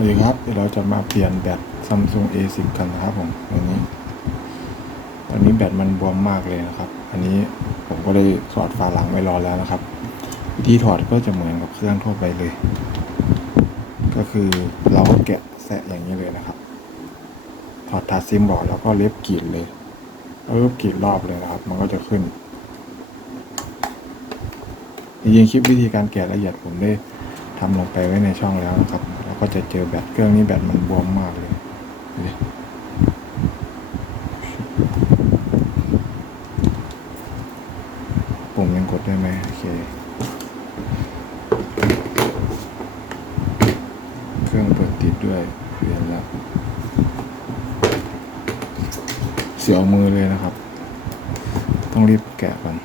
วัสดีครับเดี๋ยวเราจะมาเปลี่ยนแบต Samsung A10 กันนะครับผมวันนี้ ตอนนี้แบตมันบวมมากเลยนะครับ อันนี้ผมก็ได้ถอดฝาหลังไว้รอแล้วนะครับ วิธีถอดก็จะเหมือนกับเครื่องทั่วไปเลย ก็คือเราก็แกะแสะอย่างนี้เลยนะครับ ถอดถาดซิมบอร์ดแล้วก็เล็บกรีดเลยเล็บกรีดรอบเลยนะครับ มันก็จะขึ้นจริงๆคลิปวิธีการแกะละเอียดผมได้ทำลงไปไว้ในช่องแล้วนะครับ ก็จะเจอแบตเครื่องนี้แบตมันบวมมากเลยดูดิปุ่มยังกดได้ไหมโอเค เครื่องเปิดติดด้วยเปลี่ยนแล้วเสียวมือเลยนะครับ ต้องรีบแกะก่อน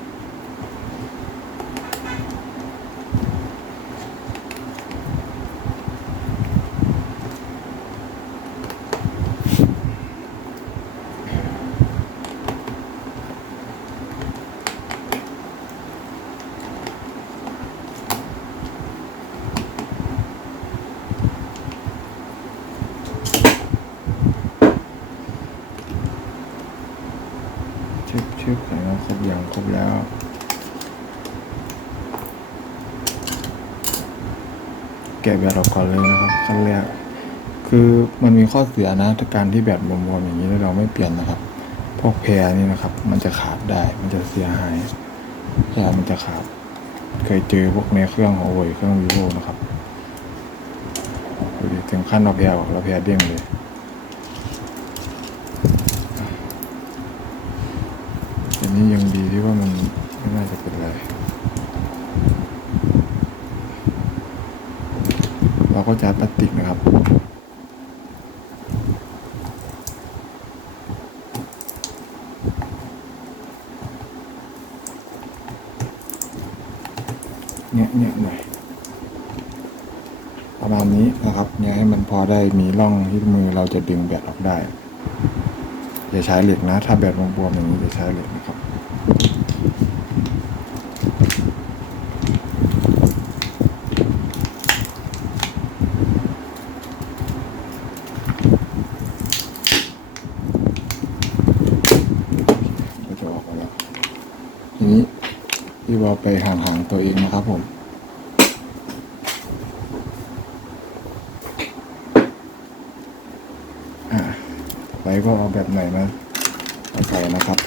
ชึบชึบไหนเราครบอย่างครบแล้วแกะแบตออกก่อนเลยนะครับขั้นแรกคือมันมีข้อเสียนะถ้าการที่แบตบวมๆอย่างนี้แล้วเราไม่เปลี่ยนนะครับ พวกแพรนี่นะครับ มันจะขาดได้มันจะเสียหายแพรมันจะขาด เคยเจอพวกในเครื่องของโวยเครื่องวิโวนะครับดูดิถึงขั้นเราแพรออกเราแพรเด้งเลย นี้ยังดีที่ว่ามันไม่น่าจะเป็นไร เราก็จะพลาสติกนะครับเนี่ยเนี่ยหน่อยประมาณนี้นะครับ เนี่ยให้มันพอได้มีร่องที่มือเราจะดึงแบตออกได้ อย่าใช้เหล็กนะ ถ้าแบตบวมๆอย่างนี้อย่าใช้เหล็กนะครับ ก็จะออกมาแล้ว ทีนี้ พี่บอลไปห่างๆตัวเองนะครับผมอ่าไว้ก็เอาแบบไหนมาใส่นะครับ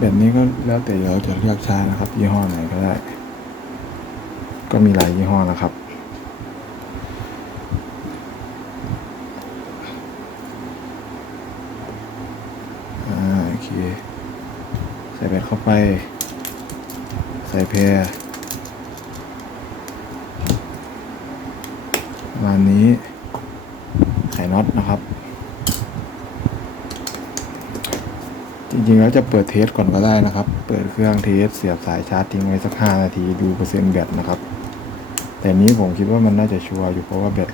แบบนี้ก็แล้วแต่เราจะเลือกใช้นะครับ ยี่ห้อไหนก็ได้ ก็มีหลายยี่ห้อนะครับ อ่าโอ เคใส่แบตเข้าไป ใส่เพรประมาณนี้ไขน็อตนะครับ จริงๆแล้วจะเปิดเทสก่อนก็ได้นะครับ เปิดเครื่องเทสเสียบสายชาร์จทิ้งไว้สักห้านาทีดูเปอร์เซ็นต์แบตนะครับ แต่นี้ผมคิดว่ามันน่าจะชัวร์อยู่เพราะว่าแบต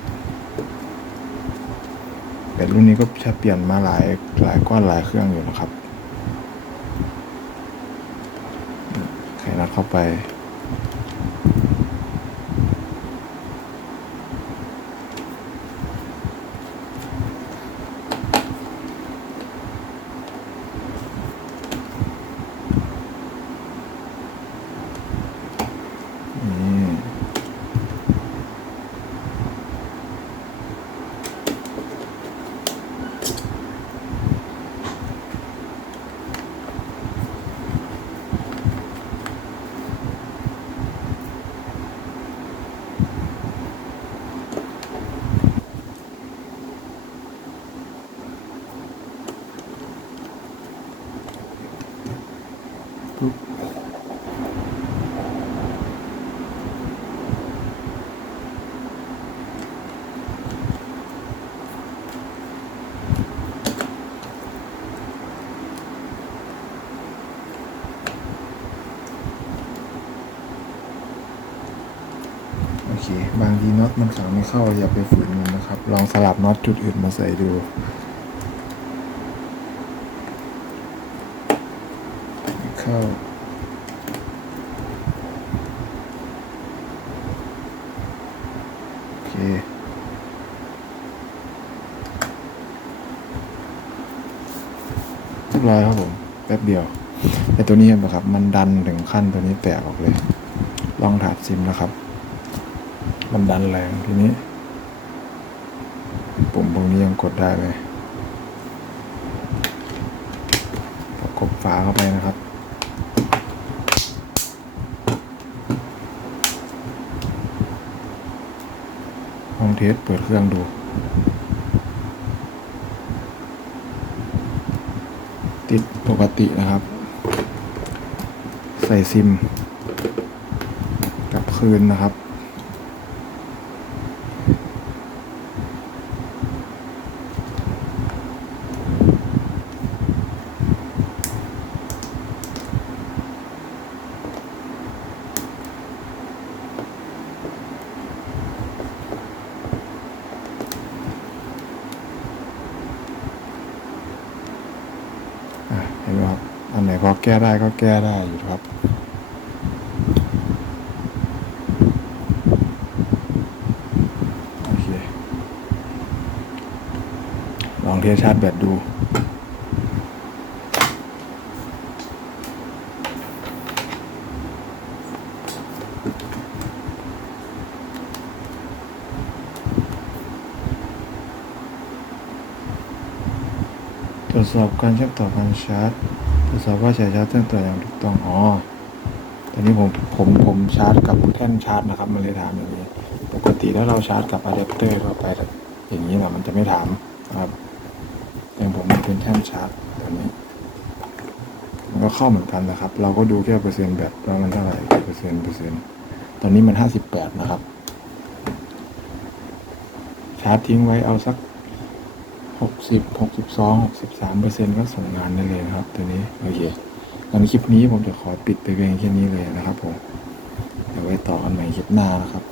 แบตรุ่นนี้ก็จะเปลี่ยนมาหลายหลายก้อนหลายเครื่องอยู่นะครับ ไขน็อตเข้าไป ปุ๊บโอเคบางทีน็อตมันขังไม่เข้าอย่าไปฝืนมันนะครับ ลองสลับน็อตจุดอื่นมาใส่ดู เข้าโอเคเรียบร้อยครับผมแป๊บเดียวไอตัวนี้นะครับ มันดันถึงขั้นตัวนี้แตกออกเลย ลองถาดซิมนะครับ มันดันแรงทีนี้ ปุ่มตรงนี้ยังกดได้เลยประกบฝาเข้าไปนะครับ ลอง เทสเปิดเครื่องดู ติดปกตินะครับ ใส่ซิม กลับคืนนะครับ อะเห็นไหมครับ อันไหนพอแก้ได้ก็แก้ได้อยู่ครับ โอเค ลองเทสชาร์จแบตดูตรวจสอบการเชื่อมต่อการชาร์จ ตรวจสอบว่าสายชาร์จเชื่อมต่ออย่างถูกต้องอ๋อตอนนี้ผมผมผมชาร์จกับแท่นชาร์จนะครับ มันเลยถามอย่างนี้ ปกติถ้าเราชาร์จกับอะแดปเตอร์ทั่วไปอย่างนี้นะมันจะไม่ถามนะครับอย่างผมเป็นแท่นชาร์จตัวนี้ มันก็เข้าเหมือนกันนะครับ เราก็ดูแค่เปอร์เซ็นต์แบตว่ามันเท่าไหร่เปอร์เซ็นต์เปอร์เซ็นต์ตอนนี้มันห้าสิบแปดนะครับ ชาร์จทิ้งไว้เอาสัก หกสิบหกสิบสองหกสิบสามเปอร์เซ็นต์ก็ส่งงานได้เลยนะครับตัวนี้โอเคตอนคลิปนี้ผมจะขอปิดไปเพียงแค่นี้เลยนะครับผมเดี๋ยวไว้ต่อกันใหม่คลิปหน้านะครับ